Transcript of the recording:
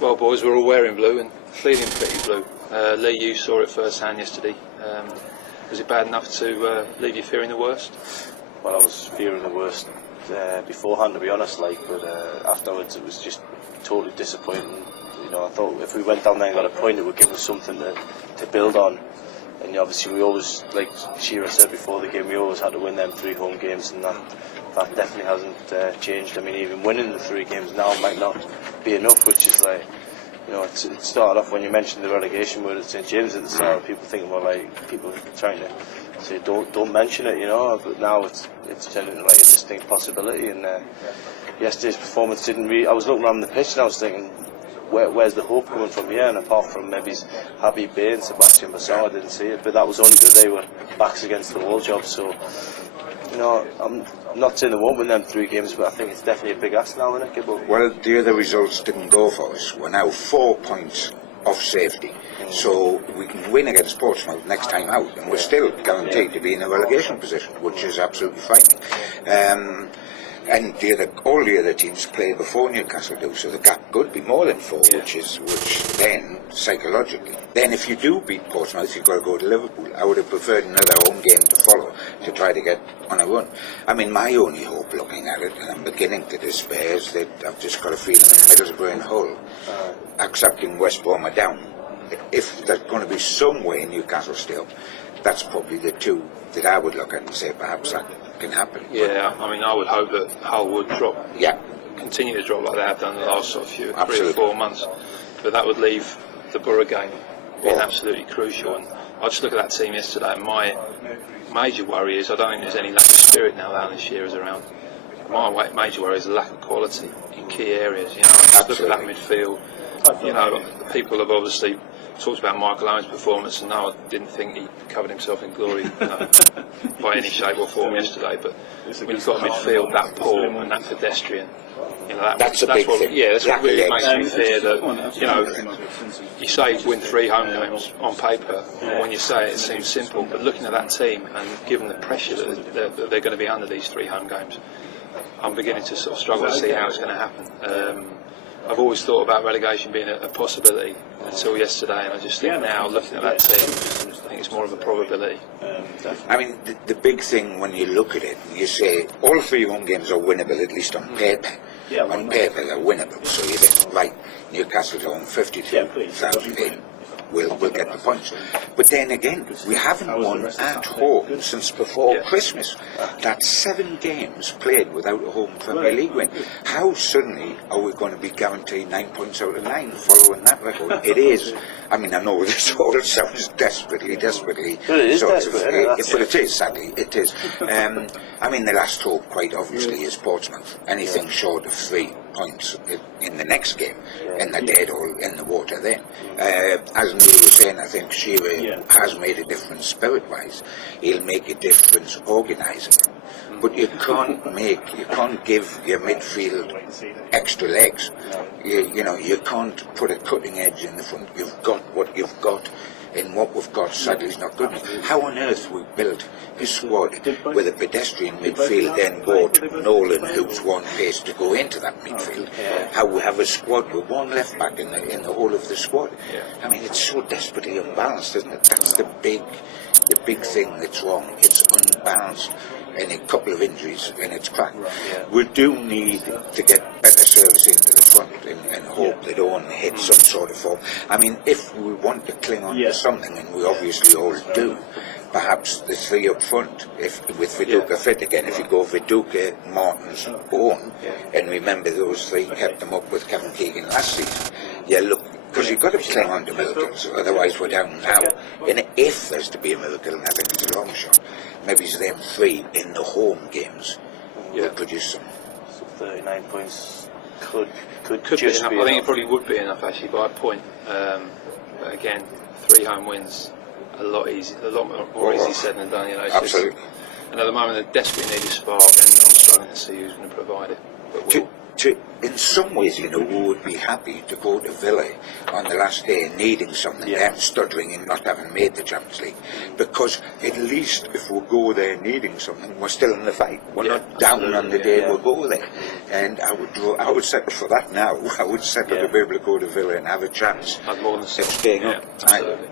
Well, boys, we're all wearing blue and feeling pretty blue. Lee, you saw it firsthand yesterday. Was it bad enough to leave you fearing the worst? Well, I was fearing the worst beforehand, to be honest. But afterwards, it was just totally disappointing. You know, I thought if we went down there and got a point, it would give us something to build on. And obviously, we always, like Shearer said before the game, we always had to win them 3 home games, and that definitely hasn't changed. I mean, even winning the 3 games now might not be enough, which is like, you know, it started off when you mentioned the relegation word at St James at the start. People thinking, well, like, people trying to say don't mention it, you know. But now it's turned into like a distinct possibility. And yesterday's performance didn't really. I was looking around the pitch and I was thinking, where's the hope coming from here? And apart from maybe Habib Bey and Sebastian Bassar, I didn't see it. But that was only because they were backs against the wall jobs. So, you know, I'm not saying they won't win them 3 games, but I think it's definitely a big ask now, isn't it? Well, the other results didn't go for us. We're now 4 points off safety. So we can win against Portsmouth next time out, and we're still guaranteed to be in a relegation position, which is absolutely frightening. And all the other teams play before Newcastle do, so the gap could be more than 4, which then psychologically. Then if you do beat Portsmouth, you've got to go to Liverpool. I would have preferred another home game to follow to try to get on a run. I mean, my only hope looking at it, and I'm beginning to despair, is that I've just got a feeling in Middlesbrough and Hull accepting West Brom are down. If there's going to be some way in Newcastle still, that's probably the 2 that I would look at and say perhaps that can happen. Yeah, I mean, I would hope that Hull would drop. Yeah. Continue to drop like they have done the last sort of 3 Absolutely. or 4 months. But that would leave the Borough game being absolutely crucial. And I just look at that team yesterday, and my major worry is I don't think there's any lack of spirit now that Alan Shearer's around. My major worry is the lack of quality in key areas. You know, just look at that midfield. You know, people have obviously talked about Michael Owen's performance, and no, I didn't think he covered himself in glory by any shape or form yesterday. But when you've got a midfield that poor and that pedestrian, you know, that's a big what, thing. yeah, that's what really makes me fear that, you know, you say win 3 home games on paper, and when you say it seems simple, but looking at that team and given the pressure that they're going to be under these 3 home games, I'm beginning to sort of struggle to see how it's going to happen. I've always thought about relegation being a possibility until yesterday, and I just think now, looking at that team, I think it's more of a probability. I mean, the big thing when you look at it, you say all 3 home games are winnable, at least on paper. On paper they're winnable, so you think, right, Newcastle's on 52,000 in. We'll get the points. But then again, we haven't won at home since before Christmas. That's 7 games played without a home Premier League win. How suddenly are we going to be guaranteed 9 points out of 9 following that record? It is. I mean, I know this all sounds desperately. But it is desperate, but it is, sadly, it is. I mean, the last hope, quite obviously, is Portsmouth. Anything short of 3 points in the next game, and they're dead all in the water then. As Neil was saying, I think Shearer has made a difference spirit-wise. He'll make a difference organising. But you can't give your midfield extra legs. You know, you can't put a cutting edge in the front. You've got what you've got, and what we've got sadly is not good enough. How on earth we built a squad with a pedestrian midfield, then bought Nolan, who's one pace to go into that midfield? How we have a squad with 1 left back in the whole of the squad? I mean, it's so desperately unbalanced, isn't it? That's the big thing that's wrong. It's unbalanced. And a couple of injuries and it's cracked. We do need to get better service into the front and hope they don't hit some sort of form. I mean, if we want to cling on to something, and we obviously all do, perhaps the 3 up front, with Viduka fit again, if you go Viduka, Martins, Owen, and remember those 3 kept them up with Kevin Keegan last season. Look, because you've got to cling on to miracles, otherwise we're down now. And if there's to be a miracle, and I think it's a long shot, maybe it's them 3 in the home games will produce some. So 39 points could be enough. I think it probably would be enough actually by a point. But again, 3 home wins, a lot more easy said than done. You know, absolutely. And at the moment, they desperately need a spark, and I'm struggling to see who's going to provide it. But in some ways, you know, we would be happy to go to Villa on the last day needing something, them stuttering and not having made the Champions League, because at least if we go there needing something, we're still in the fight. We're not down on the day we go there, and I would settle for that now. I would settle to be able to go to Villa and have a chance I'd more than of staying up. absolutely.